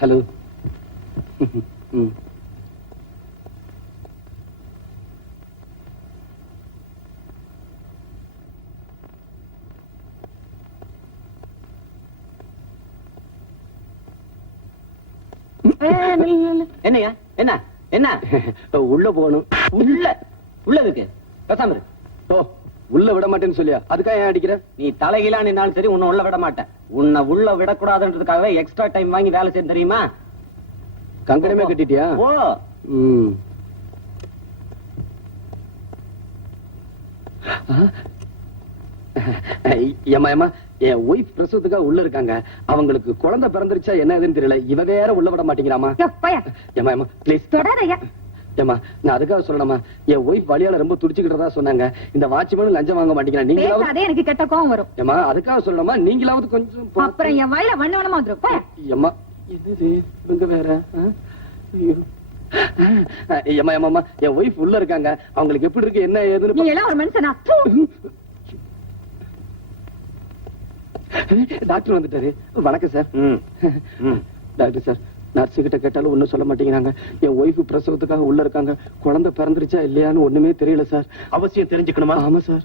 Hello. என்னையா என்ன என்ன உள்ள போகணும். உள்ளதுக்கு பேசாம இரு. ஓ, உள்ள விட மாட்டேன்னு சொல்லியா? அதுக்காக ஏன் அடிக்கிற? நீ தலைகீழா நின்னாலும் சரி உன்னை உள்ள விட மாட்டேன். உன்னை உள்ள விடக்கூடாதுன்றதுக்காகவே எக்ஸ்ட்ரா டைம் வாங்கி வேலை செய்ய தெரியுமா? கங்கணமே கட்டிட்டியா? ஓ. ஏமா ஏமா, என் ஒய்ஃப் பிரசவத்துக்காக உள்ள இருக்காங்க. அவங்களுக்கு குழந்தை பிறந்துருச்சா என்ன ஏதுன்னு தெரியல. இவ வேற உள்ள விட மாட்டேங்கிறாமா. ஏமா ஏமா ப்ளீஸ் தொடாதயா. ஏமா, நான் அதுக்காக சொல்லணுமா, என் ஒய்ஃப் வழியால ரொம்ப துடிச்சுக்கிட்டதா சொன்னாங்க. இந்த வாட்ச்மேன் லஞ்சம் வாங்க மாட்டேங்கிறா. நீங்களாவது எனக்கு கெட்ட கோவம் வரும். ஏமா, அதுக்காக சொல்லணுமா, நீங்களாவது கொஞ்சம் அப்புறம் என் வழியில வண்ணவனமா வந்துரும். ஏமா, இது இவங்க வேற. ஏமா ஏமா, என் ஒய்ஃப் உள்ள இருக்காங்க. அவங்களுக்கு எப்படி இருக்கு என்ன ஏதுன்னு. நீ எல்லாம் ஒரு மனுஷனா? டாக்டர் வந்துட்டாரு. வணக்கம் சார். டாக்டர் சார், நர்ஸு கிட்ட கேட்டாலும் ஒன்னும் சொல்ல மாட்டேங்கிறாங்க. என் ஒய்ஃபு பிரசவத்துக்காக உள்ள இருக்காங்க. குழந்தை பிறந்துருச்சா இல்லையான்னு ஒண்ணுமே தெரியல சார். அவசியம் தெரிஞ்சுக்கணுமா? ஆமா சார்.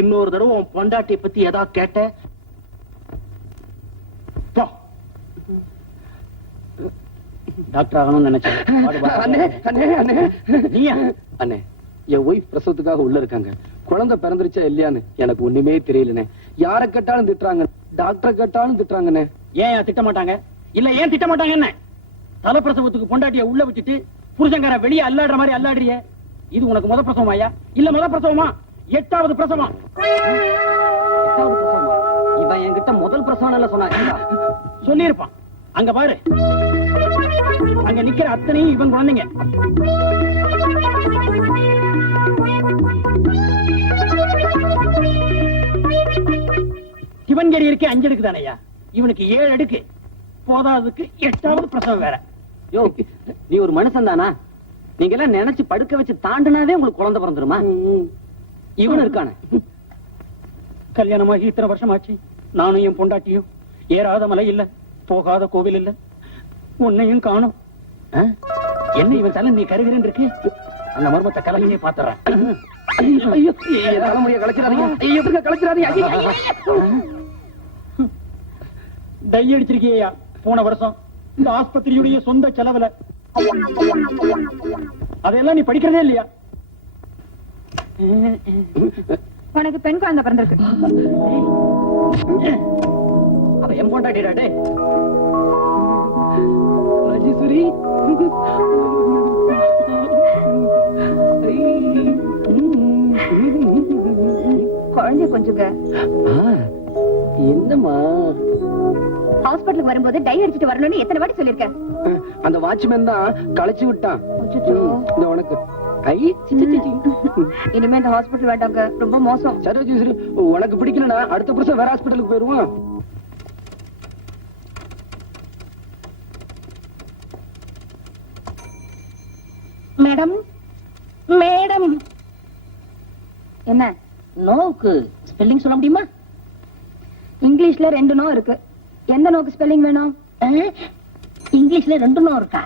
இன்னொரு தடவை உன் பொண்டாட்டியை பத்தி ஏதாவது கேட்ட டாக்டர் ஆகணும்னு நினைச்சேன். அண்ணே, என் ஒய்ஃப் பிரசவத்துக்காக உள்ள இருக்காங்க. குழந்தை பிறந்துருச்சா இல்லையான்னு எனக்கு ஒண்ணுமே தெரியலண்ணே. யார கேட்டாலும் திட்டுறாங்க, டாக்டரை கேட்டாலும் திட்டுறாங்கண்ணே. ஏன் திட்ட மாட்டாங்க? இல்ல ஏன் திட்ட மாட்டாங்க? என்ன தலைப்பிரசவத்துக்கு பொண்டாட்டிய உள்ள விட்டுட்டு புருஷங்கார வெளியே அல்லாடுற மாதிரி அல்லாடுறிய? இது உனக்கு முத பிரசவமாயா இல்ல முத பிரசவமா? 8வது பிரசவம். இவன் என்கிட்ட முதல் பிரசவம் சொன்னாங்க. சொல்லியிருப்பான். அங்க பாரு, அங்க நிக்கிற அத்தனையும் இவன் குழந்தைங்க. சிவன்கரி இருக்கே 5 அடுக்கு தானையா, இவனுக்கு 7 அடுக்கு. போதாதுக்கு 8வது பிரசவம் வேற. யோ, நீ ஒரு மனுஷன் தானா? நீங்க எல்லாம் நினைச்சு படுக்க வச்சு தாண்டினாவே உங்களுக்கு குழந்தை பிறந்துருமா? இவனு இருக்கான. கல்யாணமாகி இத்தனை வருஷம் ஆச்சு. நானும் என் பொண்டாட்டியும் ஏறாத மலை இல்ல, போகாத கோவில் இல்ல, உன்னையும் காணும். என்ன இவன் தலை நீ கருகிறேன் இருக்கு? அந்த மர்மத்தை கலகையே பாத்துறேன். தலைமுடிய கலைச்சிடாதீங்க, கலைச்சிடாதீங்க. டை அடிச்சிருக்கியா போன வருஷம் இந்த ஆஸ்பத்திரியுடைய சொந்த செலவுல? அதெல்லாம் நீ படிக்கிறதே இல்லையா? உனக்கு பெண் குழந்தை பிறந்திருக்கு. அவ என் பொண்டாட்டிடா. டே ராஜேஸ்வரி, குழந்தைய கொஞ்சங்க. என்னம்மா, ஹாஸ்பிட்டலுக்கு வரும்போது டை அடிச்சிட்டு வரணும்னு எத்தனை வாட்டி சொல்லிருக்கேன். அந்த வாட்ச்மேன் தான் களைச்சு விட்டான். உனக்கு இனிமே இந்த ஹாஸ்பிட்டல் வேண்டாங்க, ரொம்ப மோசம். சரி, உனக்கு பிடிக்கலனா அடுத்த புருஷன் வேற ஹாஸ்பிட்டலுக்கு போயிருவோம். Madam, madam. என்ன நோவுக்கு ஸ்பெல்லிங் சொல்ல முடியுமா? இங்கிலீஷ்ல 2 நோ இருக்கு. எந்த நோக்கு ஸ்பெல்லிங் வேணும்? இங்கிலீஷ்ல 2 நோ இருக்கா?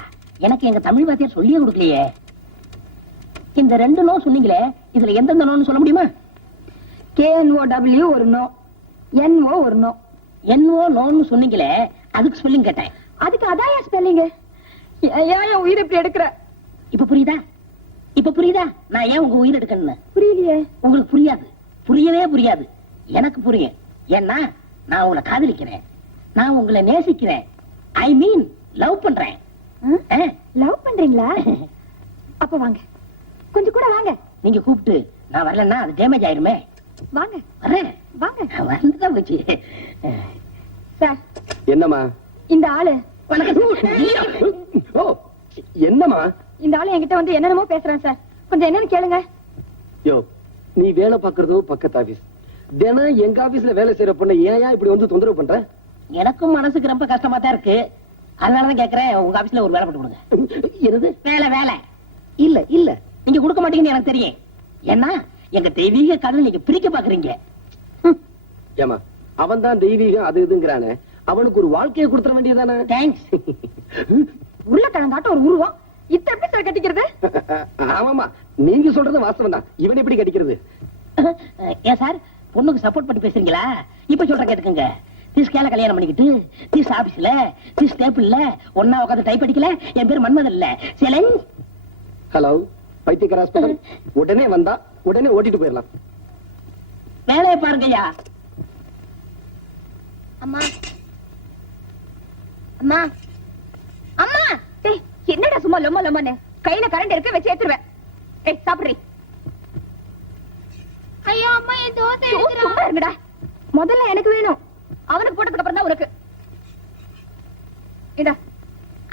எனக்கு எங்க தமிழ் வாத்தியார் சொல்லியே கொடுக்கலையே. இந்த 2 நோ சொன்னீங்களே, இதுல எந்தெந்த நோன்னு சொல்ல முடியுமா? KNOW ஒரு நோ, NO ஒரு நோ. NO நோன்னு சொன்னீங்களே, அதுக்கு ஸ்பெல்லிங் கேட்டேன். அதுக்கு அதான் ஏன் ஸ்பெல்லிங்? ஏன் உயிர் இப்படி எடுக்கிற? இப்ப புரியுதா? இப்ப புரியுதா நான் ஏன் உங்க உயிர் எடுக்கணும்னு? புரியலையே. உங்களுக்கு புரியாது, புரியவே புரியாது. எனக்கு புரியும். ஏன்னா நான் உங்களை காதலிக்கிறேன், நான் உங்களை நேசிக்கிறேன். ஐ மீன் லவ் பண்றேன். லவ் பண்றீங்களா? அப்ப வாங்க, கொஞ்சம் கூட வாங்க. நீங்க கூப்பிட்டு நான் வரலன்னா அது டேமேஜ் ஆயிருமே. வாங்க வரேன், வாங்க. வந்துதான் போச்சு. சார். என்னம்மா இந்த ஆளு? ஓ, என்னம்மா இந்த ஆளு என்கிட்ட வந்து என்னென்னமோ பேசுறான் சார். கொஞ்சம் என்னன்னு கேளுங்க. யோ, நீ வேலை பாக்குறதோ பக்கத்து ஆபீஸ். தினம் எங்க ஆபீஸ்ல வேலை செய்யற பொண்ணு ஏன் இப்படி வந்து தொந்தரவு பண்ற? எனக்கும் மனசுக்கு ரொம்ப கஷ்டமா தான் இருக்கு. அதனாலதான் கேக்குறேன், உங்க ஆபீஸ்ல ஒரு வேலை போட்டு கொடுங்க. என்னது வேலை வேலை இல்ல இல்ல நீங்க கொடுக்க மாட்டீங்கன்னு எனக்கு தெரியும். ஏன்னா எங்க தெய்வீக காதல் நீங்க பிரிக்க பாக்குறீங்க. ஏமா, அவன் தான் தெய்வீகம் அது இதுங்கிறானே, அவனுக்கு ஒரு வாழ்க்கையை கொடுத்துட வேண்டியதானே? தேங்க்ஸ். உருளைக்கிழங்காட்ட ஒரு உருவம் இத்த எப்படி சார் கட்டிக்கிறது? ஆமாமா, நீங்க சொல்றது வாஸ்தவம் தான். இவன் எப்படி கடிக்கிறது? ஏன் சார் பொண்ணுக்கு சப்போர்ட் பண்ணி பேசுறீங்களா? இப்ப சொல்ற கேட்டுக்கங்க. திஸ் கேல கல்யாணம் பண்ணிக்கிட்டு திஸ் ஆபீஸ்ல திஸ் டேபிள்ல ஒன்னா உட்காந்து டைப் அடிக்கல. என் பேர் மன்மதன் இல்ல, சேலஞ்ச். ஹலோ, பைத்தியக்கார ஹாஸ்பிடல். உடனே வந்தா உடனே ஓட்டிட்டு போயிடலாம். வேலையை பாருங்கய்யா. அம்மா அம்மா அம்மா, டேய் என்னடா சும்மா லொம்ம லொம்மன்னு கையில கரண்ட் இருக்கு, வச்சு ஏத்துறேன். ஏய் சாப்பிடுறீ. ஐயோ அம்மா, என் தோசை எடுத்துறா. சும்மா இருங்கடா. முதல்ல எனக்கு வேணும், அவனுக்கு போட்டதுக்கு அப்புறம் தான் உனக்கு. இந்தா.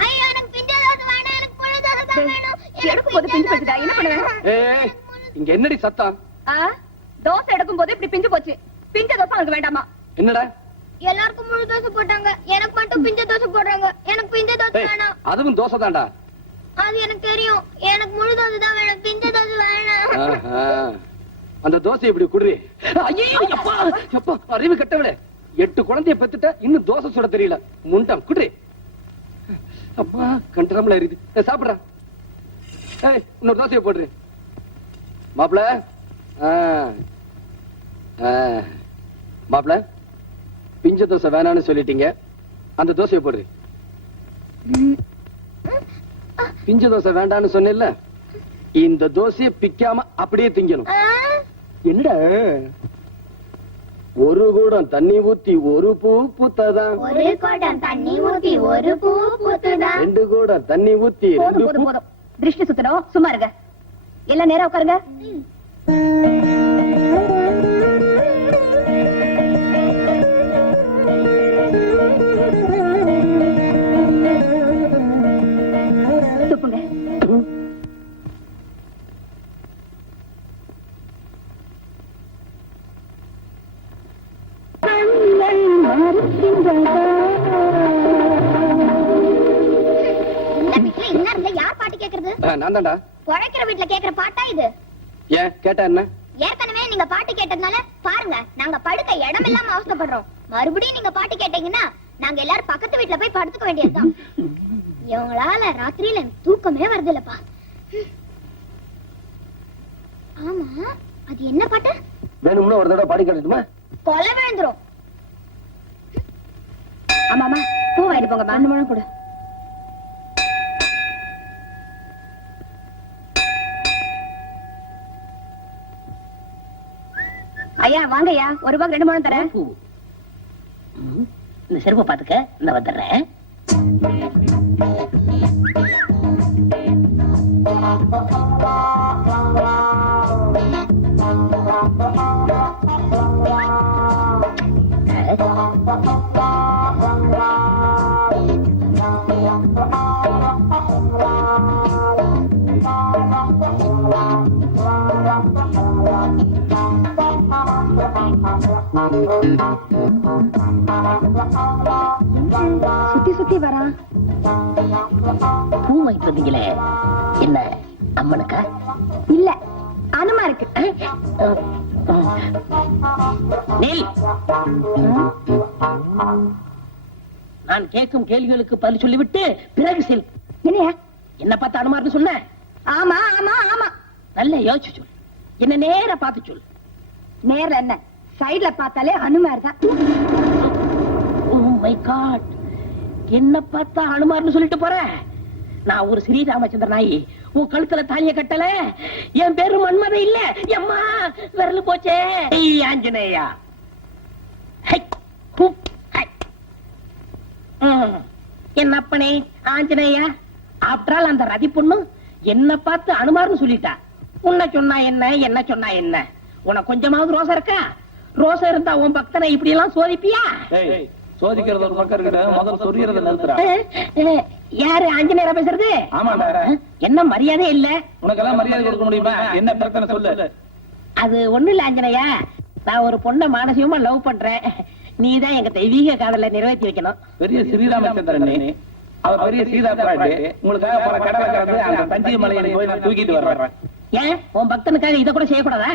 ஐயோ எனக்கு பிஞ்ச தோசை வேணும், எனக்கு புழு தோசை தான் வேணும். எடுக்கும் போது பிஞ்சு போச்சுடா, என்ன பண்ணுவேன்? ஏய், இங்க என்னடி சத்தம்? தோசை எடுக்கும் போது இப்படி பிஞ்சு போச்சு. பிஞ்ச தோசை அவனுக்கு வேண்டாமா? என்னடா? எல்லாருக்கும் முழு தோசை போட்டாங்க, எனக்கு மட்டும் பிஞ்ச தோசை போடுறாங்க. எனக்கு பிஞ்ச தோசை ஏய், வேணாம். அதுவும் தோசை தான்டா. அது எனக்கு தெரியும், எனக்கு முழு தோசை தான் வேணும், பிஞ்ச தோசை வேணாம். ஆஹா. அந்த தோசை இப்படி குடுறி. ஐயோ, அப்பா அப்பா, அறிவு கட்டவிட. 8 குழந்தைய பெத்துட்ட, இன்னும் தோசை சுட தெரியல. முண்டம் குடுறி. அப்பா கண்டரம்ல எரியுது. சாப்பிடுறா. ஏய், இன்னொரு தோசையை போடுறி. மாப்பிள, மாப்பிள, பிஞ்ச தோசை வேணான்னு சொல்லிட்டீங்க, அந்த தோசையை போடுறி. பிஞ்ச தோசை வேண்டான்னு சொன்ன, இந்த தோசையை பிக்காம அப்படியே திங்கணும். என்னடா, ஒரு கூடம் தண்ணி ஊத்தி ஒரு பூ பூத்தாதான், ஒரு குடம் தண்ணி ஊத்தி ஒரு பூ பூத்துதான். 2 கூடம் தண்ணி ஊத்தி போதும் 2 போதும் பூ. போதும், திருஷ்டி சுத்தணும். சும்மா இருங்க, எல்லாம் நேரா உட்காருங்க. துப்புங்க. இந்த வீட்டுல என்ன இருந்தா யார் பாட்டு கேக்குறது? நான் தான்டா. குழைக்கிற வீட்டுல கேக்குற பாட்டா இது? ஏன் கேட்டா என்ன? ஏற்கனவே நீங்க பாட்டு கேட்டதுனால பாருங்க, நாங்க படுக்க இடம் இல்லாம அவஸ்தைப்படுறோம். மறுபடியும் நீங்க பாட்டு கேட்டீங்கன்னா நாங்க எல்லாரும் பக்கத்து வீட்டுல போய் படுத்துக்க வேண்டியதுதான். இவங்களால ராத்திரியில எனக்கு தூக்கமே வருது இல்லப்பா. ஆமா, அது என்ன பாட்டு? வேணும்னு ஒரு தடவை பாடி காட்டட்டுமா? கொலை விழுந்துரும். ஆமா ஆமா, பூ வாங்கிட்டு போங்க. அந்த முழம் கொடு. ஐயா வாங்க ஐயா, ஒரு ரூபாய்க்கு 2 முழம் தரேன். இந்த செருப்பை பாத்துக்க, இந்த வந்துடுறேன். சுத்தி சுத்தி வரா. பூ வாங்கிட்டு வந்தீங்களே, என்ன அம்மனுக்கா? இல்ல, அனுமா இருக்கு. நில். நான் கேட்கும் கேள்விகளுக்கு பதில் சொல்லிவிட்டு பிறகு செல். என்னையா? என்ன பார்த்து அனுமார்னு சொன்ன? ஆமா ஆமா ஆமா. நல்ல யோசிச்சு சொல். என்ன நேரா பார்த்து சொல். நேர்ல என்ன, சைடுல பார்த்தாலே அனுமார் தான். ஓ மை காட், என்ன பார்த்தா அனுமார்னு சொல்லிட்டு போற? நான் ஒரு ஸ்ரீராமச்சந்திர நாயி, உன் கழுத்துல தாலிய கட்டல. என் பேரு மன்மதை இல்ல. எம்மா விரல் போச்சே. ஏய் ஆஞ்சநேயா. ஹை, ஹூ, ஹை. என் அப்பனே ஆஞ்சநேயா. ஆப்டரால் அந்த ரதி பொண்ணு என்ன பார்த்து அனுமார்னு சொல்லிட்டா. உன்னை சொன்னா என்ன, என்ன சொன்னா என்ன? உனக்கு கொஞ்சமாவது ரோசம் இருக்கா? ரோசம் இருந்தா உன் பக்தனை இப்படி எல்லாம் சோதிப்பியா? சோதிக்கிறது ஒரு பக்கம் இருக்கட்ட முதல்ல சொல்லிடுறத நிறுத்துறா. யாரு ஆஞ்சநேயரா பேசுறது? ஆமாடா. என்ன மரியாதை இல்ல? உனக்கெல்லாம் மரியாதை கொடுக்க முடியுமா? என்ன பிரச்சனை சொல்லு. அது ஒண்ணு இல்ல ஆஞ்சநேயா, நான் ஒரு பொண்ணை மானசீகமா லவ் பண்றேன். நீதான் எங்க தெய்வீக காதலை நிறைவேற்றி வைக்கணும். பெரிய ஸ்ரீராமச்சந்திரன் அவர் பெரிய சீதா பிராட்டி உங்களுக்காக பல கடலை கலந்து அந்த தஞ்சை மலையை போய் நான் தூக்கிட்டு வர்றேன். ஏன் உன் பக்தனுக்காக இதை கூட செய்யக்கூடாதா?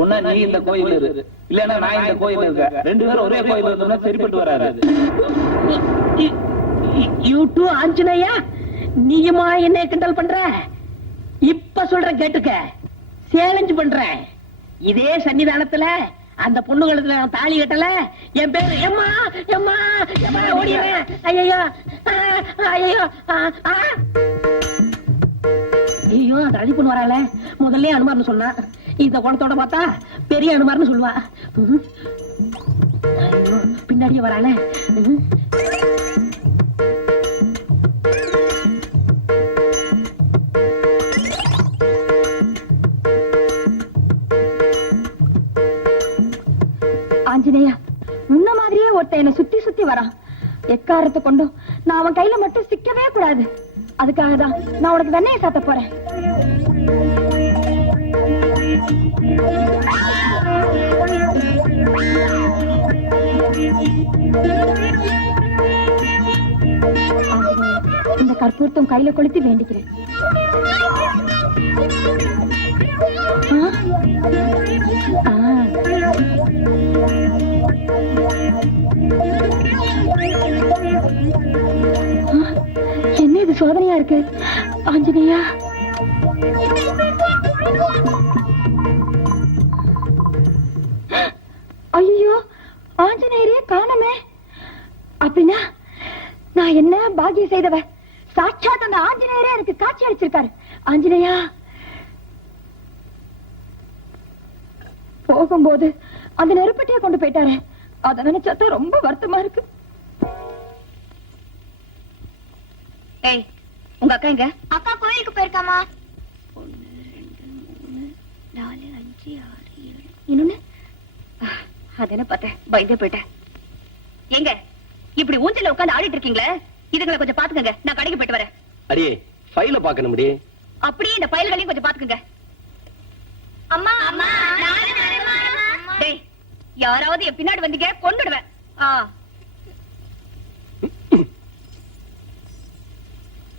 ஒன்னா நீ இந்த கோயில் இரு, இல்லன்னா நான் இந்த கோயில் இருக்கேன். ரெண்டு பேரும் ஒரே கோயில் இருந்தோம்னா சரிப்பட்டு வராது. யூ டூ ஆஞ்சநேயா, நீயுமா என்ன கிண்டல் பண்ற? இப்ப சொல்ற கேட்டுக்க, சேலஞ்ச் பண்றேன். இதே சன்னிதானத்துல அந்த பொண்ணுகளுக்கு நான் தாலி கட்டல, என் பேரு எம்மா எம்மா எம்மா ஓடிடுறேன். ஐயோ ஐயோ ஐயோ, அந்த அழி பொண்ணு வரால, முதல்ல அனுமார்னு சொன்னா, இந்த குணத்தோட பார்த்தா பெரிய அனுமார்னு சொல்லுவா. ஐயோ, பின்னாடியே வரால. ஆஞ்சநேயா, முன்ன மாதிரியே ஒருத்த என்ன சுத்தி சுத்தி வரான். எக்காரத்தை கொண்டும் நான் அவன் கையில மட்டும் சிக்கவே கூடாது. அதுக்காக தான் நான் உனக்கு வெண்ணையை சாத்த போறேன். இந்த கற்பூரத்தும் கையில கொளுத்தி வேண்டிக்கிறேன். என்ன இது சோதனையா இருக்கு? ஆஞ்சநேயா, ஐயோ, ஆஞ்சநேயரே காணமே. அப்படின்னா நான் என்ன பாக்கியம் செய்தவ? சாட்சாத் அந்த ஆஞ்சநேயரே எனக்கு காட்சி அளிச்சிருக்காரு. ஆஞ்சநேயா, போகும்போது அந்த நெருப்பட்டியை கொண்டு போயிட்டாரு. அத நினைச்சாதான் ரொம்ப வருத்தமா இருக்கு. ஏய், உங்க அக்கா எங்க? அக்கா கோயிலுக்கு போயிருக்காமா. 1 2 3 4 5 6 7 இன்னொன்னு அதென்ன பார்த்தேன், பயந்தே போயிட்டேன். எங்க இப்படி ஊஞ்சல்ல உட்கார்ந்து ஆடிட்டு இருக்கீங்களே, இதுங்களை கொஞ்சம் பாத்துக்கங்க. நான் கடைக்கு போயிட்டு வரேன். அடியே, ஃபைல பாக்கணும் முடி. அப்படியே இந்த ஃபைல்களையும் கொஞ்சம் பாத்துக்கங்க. அம்மா அம்மா டேய், யாராவது என் பின்னாடி வந்தீங்க கொன்னுடுவேன்.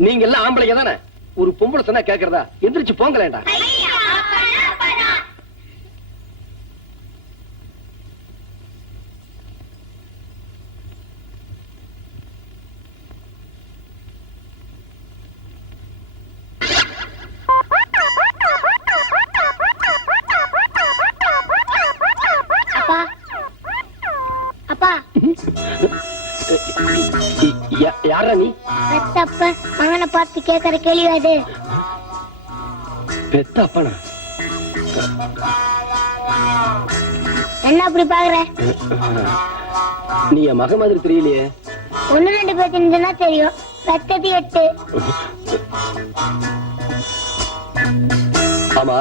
நீங்க எல்லாம் ஆம்பளைங்க தானே? ஒரு பொம்பளை சொன்னா கேக்குறதா? எந்திரிச்சு போங்களேண்டா. அப்பா யாரா நீ? பெத்தப்ப மகனை பார்த்து கேட்கற கேள்வி அது. பெத்த அப்பனா? என்ன அப்படி பாக்குற? நீ என் மக மாதிரி தெரியலையே. 1 2 பேர் தெரிஞ்சுன்னா தெரியும், பெத்தது 8. ஆமா,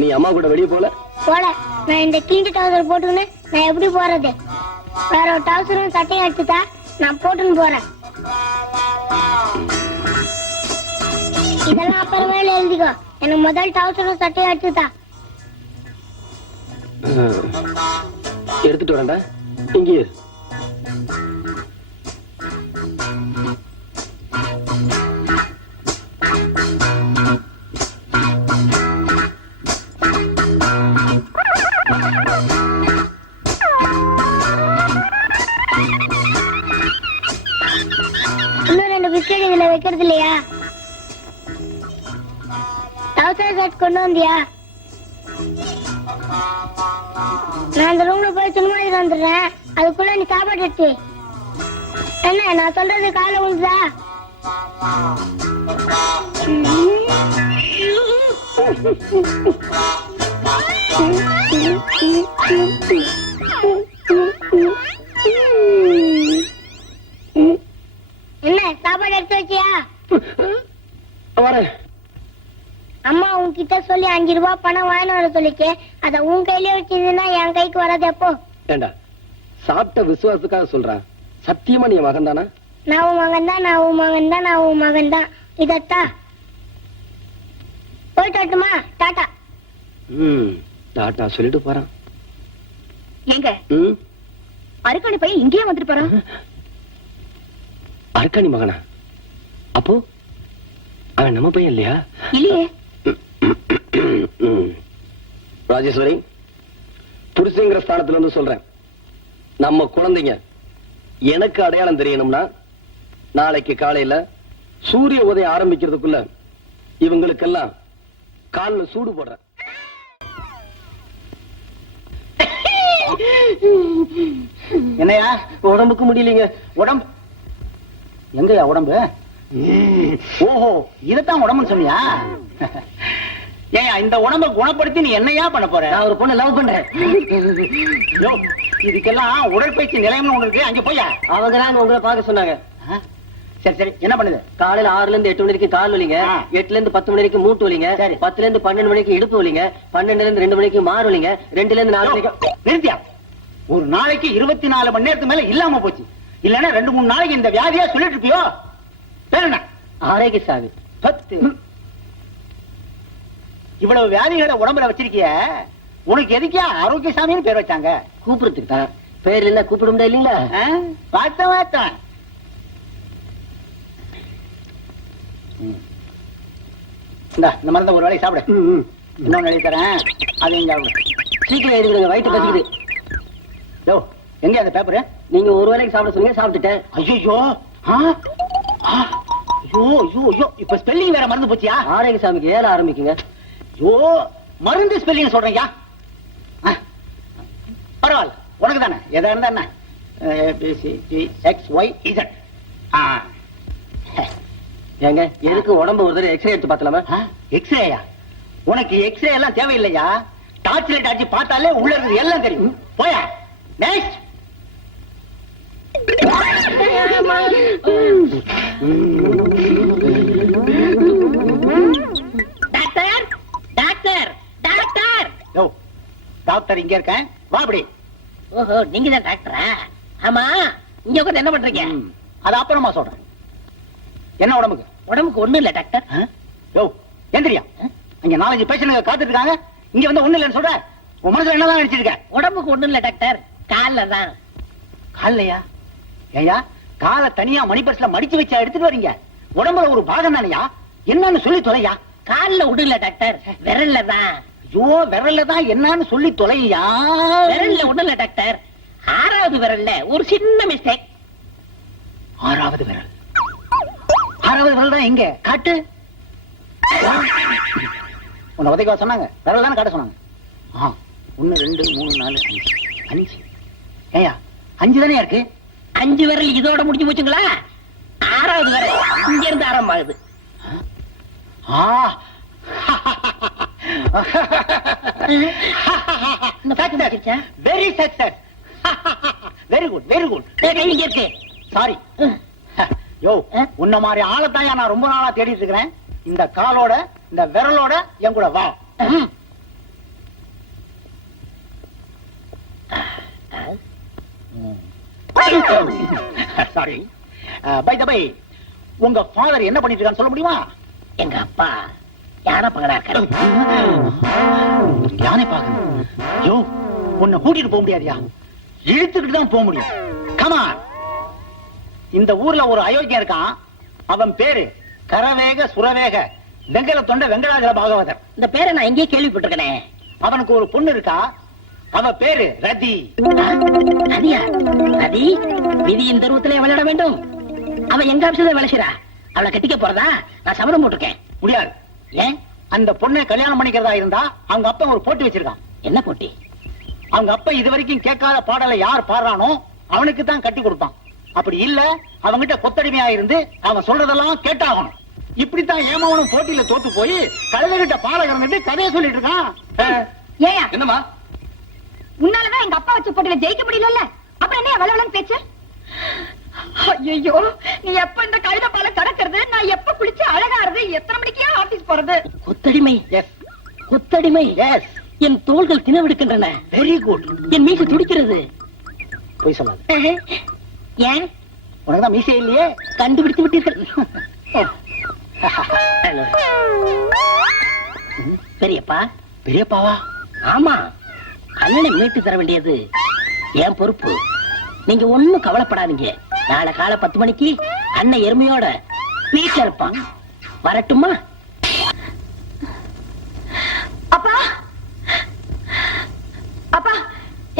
நீ அம்மா கூட வெளியே போல? போல. நான் இந்த கிழிஞ்ச டவுசர் போட்டுன்னு நான் எப்படி போறது? வேற ஒரு டவுசரும் சட்டையும் எடுத்துட்டா நான் போட்டுன்னு போறேன். இதெல்லாம் அப்புறமே எழுதிக்கோ. எனக்கு முதல் டவுசரும் சட்டையும் எடுத்துட்டா. எடுத்துட்டு வரேன்டா. இங்கே இன்னும் 2 பிஸ்கெட் இதுல வைக்கிறது இல்லையா? டவுசர் ஷர்ட் கொண்டு வந்தியா? நான் அந்த ரூம்ல போய் துணிமணி வந்துடுறேன். அதுக்குள்ள நீ சாப்பாடு எடுத்து. என்ன நான் சொல்றது காலை விழுதா? என்ன சாப்பாடு எடுத்து வச்சியா? வரேன். அம்மா உன்கிட்ட சொல்லி 5 ரூபாய் பணம் வாங்கிட்டு வர சொல்லிச்சு. அத உன் கையில வச்சிருந்தா என் கைக்கு வராது. எப்போ ஏண்டா, சாப்பிட்ட விசுவாசத்துக்காக சொல்றேன். சத்தியமா நீ மகன் தானா? நான் உன் மகன் தான், நான் உன் மகன் தான், நான் உன் மகன் தான். இதத்தா போயிட்டாட்டுமா? டாட்டா. டாட்டா சொல்லிட்டு போறான். எங்க அருக்காணி பையன் இங்கேயே வந்துட்டு போறான். அர்க்காணி மகனா? அப்போ அவன் நம்ம பையன் இல்லையா? இல்லையே. ராஜேஸ்வரி, புருஷங்கிற ஸ்தானத்துல இருந்து சொல்றேன், நம்ம குழந்தைங்க எனக்கு அடையாளம் தெரியணும்னா நாளைக்கு காலையில சூரிய உதயம் ஆரம்பிக்கிறதுக்குள்ள இவங்களுக்கெல்லாம் கால்ல சூடு போடுறேன். என்னையா உடம்புக்கு முடியலீங்க. உடம்பு எங்கயா உடம்பு? ஓஹோ, இதத்தான் உடம்புன்னு சொன்னியா? ஏன் இந்த உடம்ப குணப்படுத்தி நீ என்னையா பண்ண போற? நான் ஒரு பொண்ணு லவ் பண்றேன். இதுக்கெல்லாம் உடற்பயிற்சி நிலையம்னு ஒண்ணு இருக்கு, அங்க போயா? அவங்க தான் உங்களை பார்க்க சொன்னாங்க. சரி சரி, என்ன பண்ணுது? காலையில 6ல இருந்து 8 மணி வரைக்கும் கால் வலிங்க, 8ல இருந்து 10 மணி வரைக்கும் மூட்டு வலிங்க, 10ல இருந்து 12 மணிக்கு இடுப்பு வலிங்க, 12ல இருந்து 2 மணிக்கு மாறு வலிங்க, 2ல இருந்து 4 மணிக்கு. நிறுத்தியா? ஒரு நாளைக்கு 24 மணி நேரத்துக்கு மேல இல்லாம போச்சு. இல்லன்னா 2-3 நாளைக்கு இந்த வியாதியா சொல்லிட்டு இருப்பியோ? பேர் என்ன? ஆரோக்கிய சாமி. 10 இவ்வளவு வியாதிகளை உடம்புல வச்சிருக்கிய, உனக்கு எதுக்கியா ஆரோக்கிய சாமின்னு பேர் வச்சாங்க? கூப்பிடுறதுக்கு தான். பேர் இல்ல கூப்பிட முடியாது இல்லீங்களா? பார்த்தேன். இந்த மருந்த ஒரு வேலையை சாப்பிடு. இன்னொன்னு எழுதி தரேன், அதையும் சாப்பிடு. சீக்கிரம் எழுதிடுங்க, வயிற்று பசிக்குது. யோ, எங்க அந்த பேப்பரு? நீங்க ஒரு வேலைக்கு சாப்பிட சொன்னீங்க, சாப்பிட்டுட்டேன். ஐயோ ஐயோ, இப்ப ஸ்பெல்லிங் வேற மறந்து போச்சியா? ஆரோக்கிய சாமிக்கு 7 ஆரம்பிக்குங்க. ஐயோ, மருந்து ஸ்பெல்லிங் சொல்றேன். பரவாயில்ல, உனக்கு தானே எதா இருந்தா என்ன? XYZ. ஏங்க, எதுக்கு உடம்பு ஒரு தடவை எக்ஸ்ரே எடுத்து பார்த்தலாமா? எக்ஸ்ரேயா? உனக்கு எக்ஸ்ரே எல்லாம் தேவையில்லையா? டார்ச் லைட் அடிச்சு பார்த்தாலே உள்ள இருக்கிறது எல்லாம் தெரியும். போயா. நெக்ஸ்ட். Doctor doctor doctor. யோ, டாக்டர் இங்க இருக்கேன், வா அப்படி. ஓஹோ, நீங்க தான் டாக்டரா? ஆமா, இங்க உட்கார்ந்து என்ன பண்றீங்க? அது அப்புறமா சொல்றேன். என்ன உடம்புக்கு? உடம்புக்கு ஒண்ணும் இல்ல டாக்டர். யோ, எந்திரியா. அங்க 4-5 பேஷண்ட்ங்க காத்துட்டு இருக்காங்க, இங்க வந்து ஒண்ணு இல்லன்னு சொல்ற. உன் மனசுல என்னதான் நினைச்சிருக்க? உடம்புக்கு ஒண்ணும் இல்ல டாக்டர், கால்ல தான். கால்லையா? ஏயா, காலை தனியா மணிபர்ஸ்ல மடிச்சு வச்சா எடுத்துட்டு வரீங்க? உடம்புல ஒரு பாகம் தானையா, என்னன்னு சொல்லி தொலையா. கால்ல ஒண்ணும் இல்ல டாக்டர், விரல்ல தான். ஐயோ, விரல்ல தான் என்னன்னு சொல்லி தொலையா. விரல்ல ஒண்ணும் இல்ல டாக்டர், 6வது விரல்ல ஒரு சின்ன மிஸ்டேக். 6வது விரல்? 6வது விரல் தான் எங்க? காட்டு. உன்னை உதைக்கவா சொன்னாங்க? விரல் தானே காட்ட சொன்னாங்க. 1 2 3 4 5. ஏயா, 5 தானே இருக்கு? 5 விரல் இதோட முடிஞ்சு போச்சுங்களா? 6வது விரல் இங்க இருந்து ஆரம்பமாகுது. Very success. Very good, very good. இங்க இருக்கு. சாரி. யோ, உன்ன மாதிரி ஆளத்தாயா நான் ரொம்ப நாளா தேடிட்டு இருக்கிறேன். இந்த காலோட இந்த விரலோட என் கூட வா. சாரி. பை த பை, உங்க ஃபாதர் என்ன பண்ணிட்டு இருக்கான்னு சொல்ல முடியுமா? எங்க அப்பா யானை பகடா இருக்காரு. யானை பாக்கணும். யோ, உன்னை கூட்டிட்டு போக முடியாதியா, இழுத்துக்கிட்டு தான் போக முடியும். கமான். இந்த ஊர்ல ஒரு அயோக்கியம் இருக்கான், அவன் பேரு கரவேக சுரவேக வெங்கல தொண்ட வெங்கடாஜல பாகவதர். இந்த பேரை நான் எங்கேயே கேள்விப்பட்டிருக்கேன். அவனுக்கு ஒரு பொண்ணு இருக்கா, அவ பேரு ரதி. ரதியா? ரதி விதியின் தருவத்திலே விளையாட வேண்டும். அவ எங்க ஆபீஸ்ல வேலை செய்றா. அவளை கட்டிக்க போறதா நான் சபதம் போட்டிருக்கேன். முடியாது. ஏன்? அந்த பொண்ணை கல்யாணம் பண்ணிக்கிறதா இருந்தா அவங்க அப்பா ஒரு போட்டி வச்சிருக்கான். என்ன போட்டி? அவங்க அப்பா இது வரைக்கும் கேட்காத பாடலை யார் பாடுறானோ அவனுக்கு தான் கட்டி கொடுப்பான். அப்படி இல்ல, அவங்கிட்ட கொத்தடிமையா இருந்து அவன் சொல்றதெல்லாம் கேட்டாகணும். இப்படித்தான் ஏமாவனும் போட்டியில தோத்து போய் கழுதைகிட்ட பாலை கறந்துட்டு கதையை சொல்லிட்டு இருக்கான். ஏயா, என்னமா? உன்னாலதான் எங்க அப்பா வச்ச போட்டியில ஜெயிக்க முடியல. அப்புறம் என்ன வளவளன்னு பேச்சு? ஐயோ, நீ எப்ப இந்த கழுத பாலை கறக்கிறது, நான் எப்ப குளிச்சு அழகாறது, எத்தனை மணிக்கே ஆபீஸ் போறது? கொத்தடிமை. எஸ், கொத்தடிமை. எஸ். என் தோள்கள் தினவெடுக்கின்றன. Very good. என் மீசை துடிக்கிறது. போய் சொல்லாது. ஏன் உனக்குதான் மீசே இல்லையே, கண்டுபிடித்து விட்டீர்கள். பெரியப்பா. பெரியப்பாவா? ஆமா, அண்ணனை மீட்டு தர வேண்டியது என் பொறுப்பு. நீங்க ஒண்ணும் கவலைப்படாதீங்க. நாளை காலை 10 மணிக்கு அண்ணன் எருமையோட வீட்டுல இருப்பான். வரட்டுமா? அப்பா அப்பா,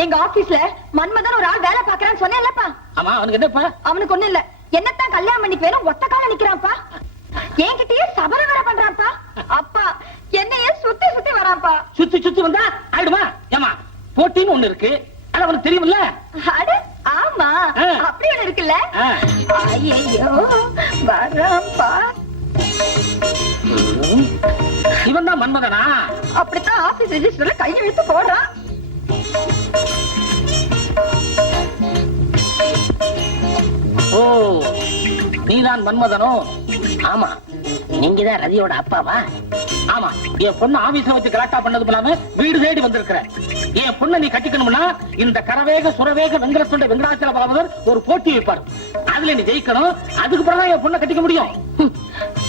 எங்க ஆபீஸ்ல மன்மதன் ஒரு ஆள் வேலை பாக்குறான்னு சொன்னேன்லப்பா. ஆமா, அவனுக்கு என்னப்பா? அவனுக்கு ஒண்ணு இல்ல, என்னத்தான் கல்யாணம் பண்ணி பேரும் ஒத்த கால நிக்கிறான்ப்பா. என்கிட்டயே சபர வேலை பண்றான்ப்பா. அப்பா, என்னையே சுத்தி சுத்தி வரான்ப்பா. சுத்தி சுத்தி வந்தா ஆயிடுமா? ஏமா, போட்டின்னு ஒண்ணு இருக்கு, அது அவனுக்கு தெரியுமில்ல? அட ஆமா, அப்படி ஒண்ணு இருக்குல்ல. ஐயோ, வரான்ப்பா. இவன் தான் மன்மதனா? அப்படித்தான் ஆபீஸ் ரெஜிஸ்டர்ல கையெழுத்து போடுறான். ஓ, நீதான் மன்மதனோ? ஆமா, நீங்க தான் ரதியோட அப்பாவா? ஆமா, என் பொண்ணு ஆபீஸ்ல வச்சு கலாட்டா பண்ணது இல்லாம வீடு தேடி வந்திருக்கிற. என் பொண்ணை நீ கட்டிக்கணும்னா இந்த கரவேக சுரவேக வெங்கடத்துண்ட வெங்கடாச்சல பாகவதர் ஒரு போட்டி வைப்பாரு. அதுல நீ ஜெயிக்கணும். அதுக்கு பிறகு என் பொண்ணை கட்டிக்க முடியும்.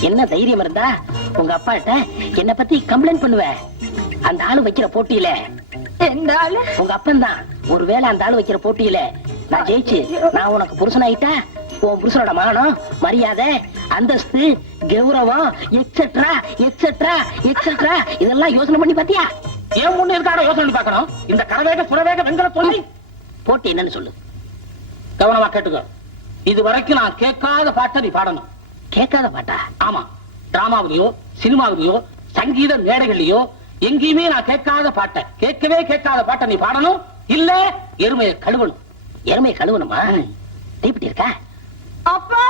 என்ன தைரியம் இருந்தா உங்க அப்பா கிட்ட என்ன பத்தி கம்ப்ளைண்ட் பண்ணுவ? அந்த ஆளு வைக்கிற போட்டியில எந்த ஆளு? உங்க அப்பன் தான். ஒருவேளை அந்த ஆளு வைக்கிற போட்டியில நான் ஜெயிச்சு நான் உனக்கு புருஷனாயிட்டா உன் புருஷனோட மானம், மரியாதை, அந்தஸ்து, கௌரவம் எக்ஸெட்ரா எக்ஸெட்ரா எக்ஸெட்ரா இதெல்லாம் யோசனை பண்ணி பாத்தியா? ஏன் முன்ன இருக்காட யோசனை பண்ணி பார்க்கணும்? இந்த கரவேக சுரவேக வெங்கல சொல்லி போட்டி என்னன்னு சொல்லு. கவனமா கேட்டுக்கோ. இது வரைக்கும் நான் கேட்காத பாட்டை நீ பாடணும். கேட்காத பாட்டா? ஆமா, டிராமாவிலயோ சினிமாவிலயோ சங்கீத மேடைகள்லயோ எங்கேயுமே நான் கேட்காத பாட்டை, கேட்கவே கேட்காத பாட்டை நீ பாடணும். இல்ல எருமையை கழுவணும். எருமையை கழுவணுமா? தீப்பிட்டி இருக்கா? அப்பா,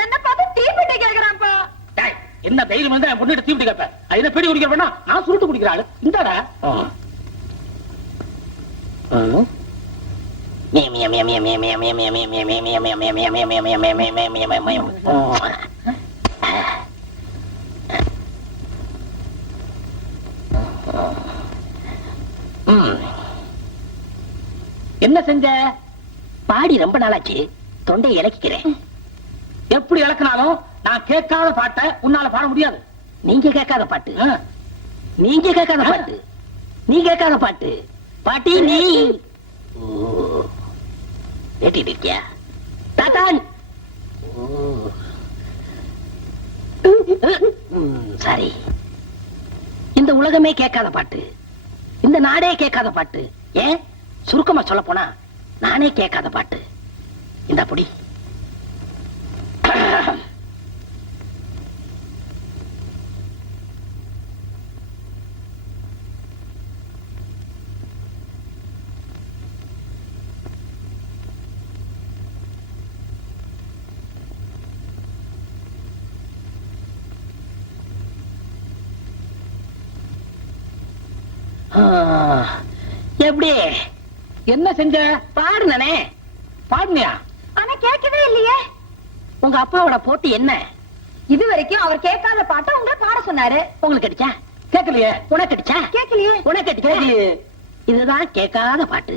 என்ன பார்த்து தீப்பிட்டி கேக்குறான்ப்பா. என்ன தைரியம் இருந்தா என் பொண்ணு தீப்பிட்டி கேட்பேன்? அது என்ன பீடி குடிக்கிறா? நான் சுருட்டு குடிக்கிற ஆளு. இந்தாடா. என்ன செஞ்ச? பாடி ரொம்ப நாளாச்சு, தொண்டை இலக்கிறேன். எப்படி இலக்கினாலும் நான் கேட்காத பாட்டை உன்னால பாட முடியாது. நீங்க கேட்காத பாட்டு, நீங்க கேட்காத பாட்டு, நீ கேட்காத பாட்டு, பாட்டி நீ கேட்டிட்டு இருக்கியா? தாத்தான் சரி, இந்த உலகமே கேட்காத பாட்டு, இந்த நாடே கேட்காத பாட்டு, ஏன் சுருக்கமா சொல்ல போனா நானே கேட்காத பாட்டு. இந்த புடி. எப்படி என்ன செஞ்ச? பாடுனே. பாடுனியா? ஆனா கேட்கவே இல்லையே. உங்க அப்பாவோட போட்டி என்ன? இது வரைக்கும் அவர் கேட்காத பாட்டை உங்களை பாட சொன்னாரு. உங்களுக்கு அடிச்சா? கேட்கலையே. உனக்கு அடிச்சா? கேட்கலையே. உனக்கு அடிக்கலையே. இதுதான் கேட்காத பாட்டு.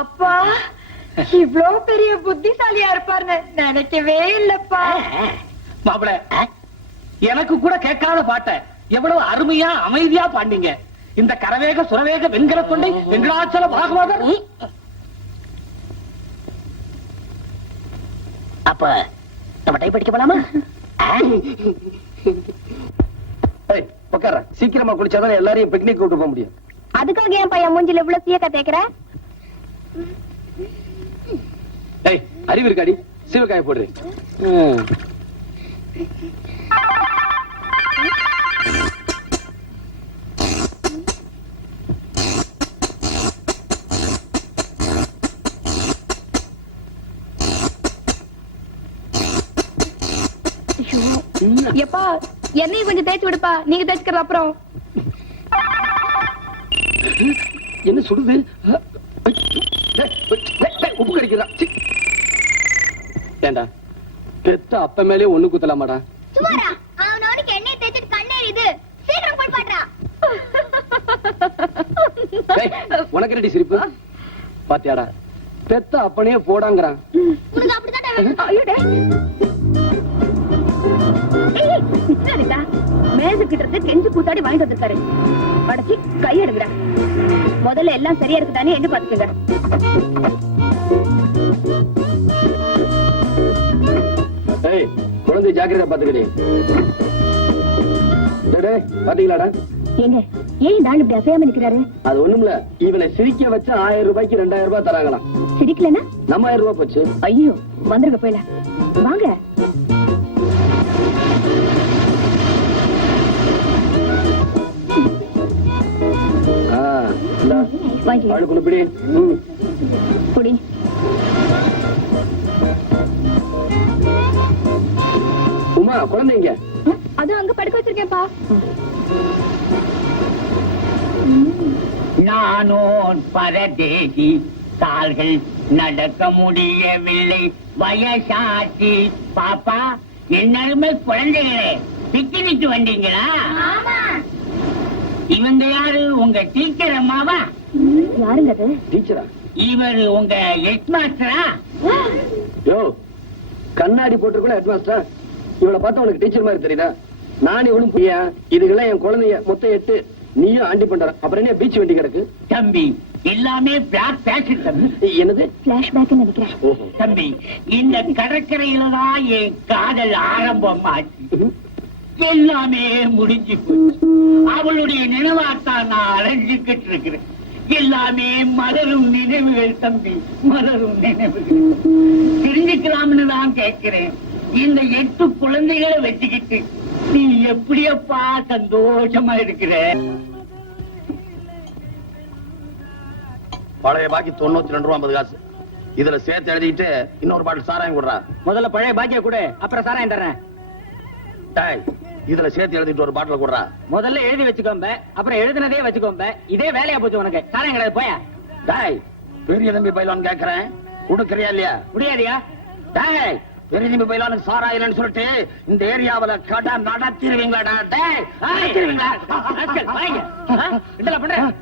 அப்பா, இவ்ளோ பெரிய புத்திசாலியா இருப்பார்னு நினைக்கவே இல்லப்பா. மாப்பிள, எனக்கு கூட கேட்காத பாட்டை எவ்வளவு அருமையா அமைதியா பாண்டீங்க. இந்த கரவேக சுரவேக வெண்கல தொண்டை வெங்கடாச்சல பாகவதர். அப்ப நம்ம டைப் அடிக்க போலாமா? உட்கார, சீக்கிரமா குளிச்சாதான் எல்லாரையும் பிக்னிக் கூட்டு போக முடியும். அதுக்காக என் பையன் மூஞ்சில இவ்வளவு சீயக்கா தேய்க்கிற? அறிவு இருக்காடி, சீவக்காய போடுற. எப்பா, என்னையும் கொஞ்சம் தேய்ச்சி விடுப்பா. நீங்க தேய்ச்சிக்கிறது அப்புறம். என்ன சுடுது? உப்பு கடிக்கிறா. ஏண்டா, பெத்த அப்ப மேலே ஒண்ணு குத்தலாமாடா? சுமாரா, அவனோடுக்கு எண்ணெய் தேய்ச்சிட்டு கண்ணேறிது. சீக்கிரம் போய் பாடுறா. உனக்கு ரெடி சிரிப்பு? பாத்தியாடா, பெத்த அப்பனே போடாங்கிறான். உனக்கு அப்படிதான் வேணும். ஐயோ டேய். ஏய் நிச்சயடா. மேல கிட்ட இருந்து கெஞ்சு கூத்தாடி வாங்கிட்டு வந்திருக்காரு. அடச்சி கை எடுங்கடா. முதல்ல எல்லாம் சரியா இருக்குதானே என்ன பாத்துக்கங்க. ஏய் குழந்தை ஜாக்கிரதை பாத்துக்கடி. டேய் பாத்தீங்களாடா? ஏங்க ஏன் இந்த ஆள் இப்படி அசையாம நிக்கிறாரு? அது ஒண்ணுமில்ல, இவனை சிரிக்க வச்சா 1000 ரூபாய்க்கு 2000 ரூபாய் தராங்களாம். சிரிக்கலனா நம்ம 1000 ரூபாய் போச்சு. ஐயோ வந்துருங்க போயில வாங்க. வாங்கிக்கோ பிடி. குடி. உமா குழந்தைங்க அது அங்க படுக்க வச்சிருக்கேன்ப்பா. நானோன் பரதேசி, கால்கள் நடக்க முடியவில்லை, வயசாச்சு. பாப்பா என்னருமே குழந்தைகளே, பிக்னிக் வந்தீங்களா? இவங்க யாரு? உங்க டீச்சர் அம்மாவா? யாருங்க அது? டீச்சரா? இவர் உங்க ஹெட் மாஸ்டரா? யோ கண்ணாடி போட்டுருக்கூட ஹெட் மாஸ்டர். இவளை பார்த்தா உனக்கு டீச்சர் மாதிரி தெரியுதா? நான் இவளும் புரியா? இதுக்கெல்லாம் என் குழந்தைய மொத்தம் 8. நீயும் ஆண்டி பண்ற. அப்புறம் என்ன பீச் வண்டி கிடக்கு? தம்பி எல்லாமே பிளாக் பேஷன் தம்பி. என்னது? பிளாஷ்பேக் நினைக்கிறேன். தம்பி இந்த கடற்கரையில தான் என் காதல் ஆரம்பமாச்சு. எல்லாமே முடிஞ்சு போச்சு. அவளுடைய நினைவாத்தான் நான் அலைஞ்சுக்கிட்டு இருக்கிறேன். எல்லாமே மலரும் நினைவுகள் தம்பி, மலரும் நினைவுகள். தெரிஞ்சுக்கலாம்னு தான் கேட்கிறேன். இந்த 8 குழந்தைகளை வச்சுக்கிட்டு நீ எப்படியப்பா சந்தோஷமா இருக்கிற? பழைய பாக்கி 92 ரூபா 50 காசு. இதுல சேர்த்து எழுதிட்டு இன்னொரு பாட்டில் சாராயம் கொடுறா. முதல்ல பழைய பாக்கிய கூட, அப்புறம் சாராயம் தர்றேன். டேய் இதுல சேர்த்து எழுதிட்டு ஒரு பாட்டில் கொடுறா. முதல்ல எழுதி வச்சுக்கோம்ப, அப்புறம் எழுதுனதே வச்சுக்கோம்ப. இதே வேலையா போச்சு உனக்கு. சாராயம் கிடையாது போயா. டேய் பெரிய தம்பி பைலான்னு கேக்குறேன், கொடுக்கறியா இல்லையா? முடியாதியா? டேய் பெரிய தம்பி பைலானுக்கு சாராயம் இல்லைன்னு சொல்லிட்டு இந்த ஏரியாவுல கடை நடத்திடுவீங்களாடா? டேய் நடத்திடுவீங்களா? இதெல்லாம் பண்றேன்.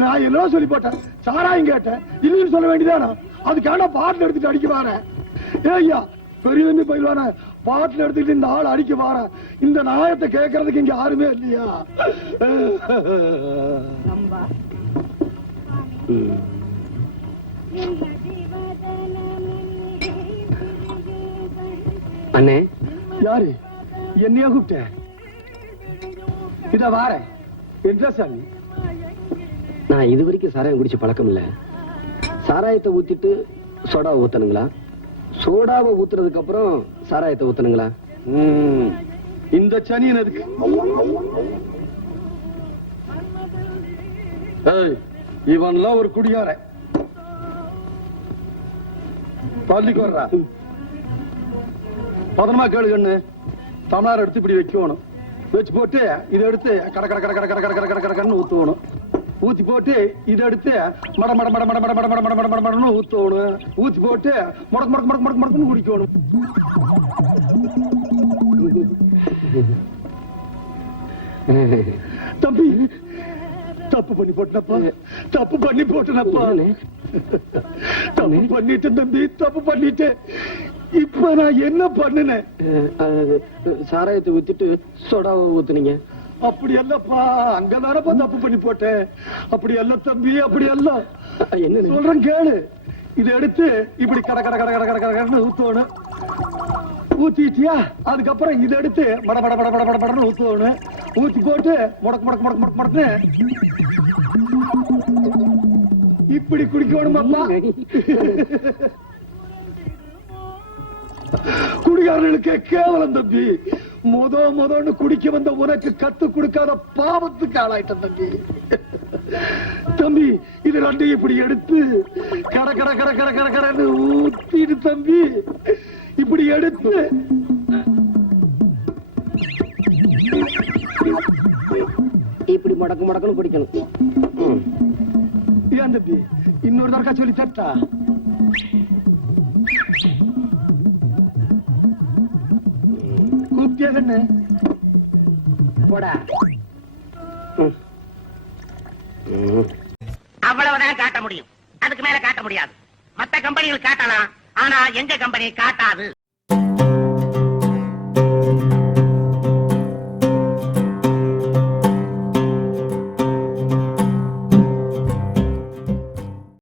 நான் என்ன சொல்லி போட்டேன்? சாராயம் கேட்டேன், இல்லைன்னு சொல்ல வேண்டியதானா? அதுக்கான பாட்டில் எடுத்துட்டு அடிக்க வாரேன். ஏய்யா பெரிய தம்பி பயில்வான பாட்டில் எடுத்துக்கிட்டு இந்த ஆள் அடிக்க வாரேன். இந்த நாயத்தை கேட்கறதுக்கு இங்க யாருமே இல்லையா? அண்ணே யாரு? என்னையா கூப்பிட்ட? இத வாரேன். என்ன சாமி? நான் இது வரைக்கும் சாராயம் குடிச்ச பழக்கம் இல்ல. சாராயத்தை ஊத்திட்டு சோடா ஊத்தணுங்களா? சோடாவை ஊத்துறதுக்கு அப்புறம் சாராயத்தை ஊத்தணுங்களா? இந்த சனியன் எதுக்கு? இவன்லாம் ஒரு குடிகாரன். பள்ளிக்கு வர்றா. பதனமா கேளு கண்ணு. தமிழர் எடுத்து இப்படி வைக்கணும். வச்சு போட்டு இதை எடுத்து கட கட கட கட கட கட கட கட கடன்னு ஊத்துவணும். ஊத்தி போட்டு இதை எடுத்து மட மட மட மட மட மட மட மட மட மட மடன்னு ஊத்தணும். ஊத்தி போட்டு முடக்கு முடக்கு முடக்கு முடக்கு முடக்குன்னு குடிக்கணும். தம்பி தப்பு பண்ணி போட்டனப்பா, தப்பு பண்ணி போட்டனப்பா, தப்பு பண்ணிட்டேன் தம்பி, தப்பு பண்ணிட்டேன். இப்ப நான் என்ன பண்ணினேன்? சாராயத்தை ஊத்திட்டு சோடாவை ஊத்துனீங்க. அப்படி அல்லப்பா, அங்கதானப்பா தப்பு பண்ணி போட்டேன். அப்படி அல்ல தம்பி, அப்படி அல்ல. என்ன சொல்றேன் கேளு. இதை எடுத்து இப்படி கட கட கட கட கட கடன்னு ஊத்தணும். ஊத்திட்டியா? அதுக்கப்புறம் இதை எடுத்து மட மட மட மட மட மடன்னு ஊத்தணும். ஊத்தி போட்டு முடக்கு முடக்கு முடக்கு முடக்கு முடக்குன்னு இப்படி குடிக்கணுமாப்பா. குடிகாரர்களுக்கு கேவலம் தம்பி. முதன்னு குடிக்க வந்த உனக்கு கத்து கொடுக்காத பாவத்துக்கு ஆளாயிட்ட தம்பி. தம்பி இது ரெண்டையும் இப்படி எடுத்து கட கட கட கட கட கடன்னு ஊத்திடு தம்பி. இப்படி எடுத்து இப்படி முடக்கு முடக்குன்னு குடிக்கணும். ஏன் தம்பி இன்னொரு தடக்கா சொல்லி தட்டா? கூப்பிட்டியா கண்ணு? போடா. அவ்வளவுதான் காட்ட முடியும். அதுக்கு மேல காட்ட முடியாது. மத்த கம்பெனிகள் காட்டலாம், ஆனா எங்க கம்பெனி காட்டாது.